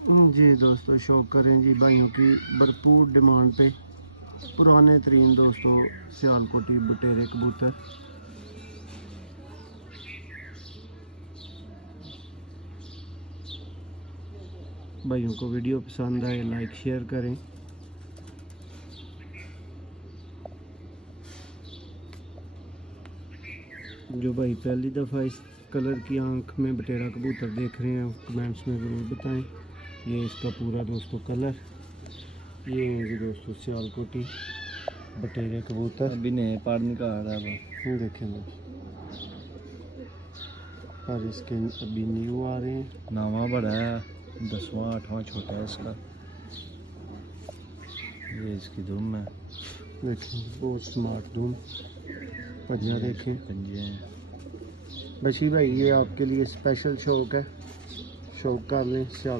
जी दोस्तों, शौक करें जी भाइयों की भरपूर डिमांड पे पुराने तरीन दोस्तों सियालकोटी बटेरे कबूतर। भाइयों को वीडियो पसंद आए लाइक शेयर करें। जो भाई पहली दफ़ा इस कलर की आंख में बटेरा कबूतर देख रहे हैं कमेंट्स में ज़रूर बताएं। ये इसका पूरा दोस्तों कलर, ये है जी दोस्तों सियालकोटी बटेरे कबूतर। अभी नए पार निकाल रहा है ये देखेंगे पर इसके अभी न्यू आ रहे हैं। नावा बड़ा है, 10वां 8वां छोटा है इसका। ये इसकी धूम है, देखें बहुत स्मार्ट धूम। पंजा देखें, पंजे हैं। बशी भाई ये आपके लिए स्पेशल शौक है, शौक कर लें। सियाल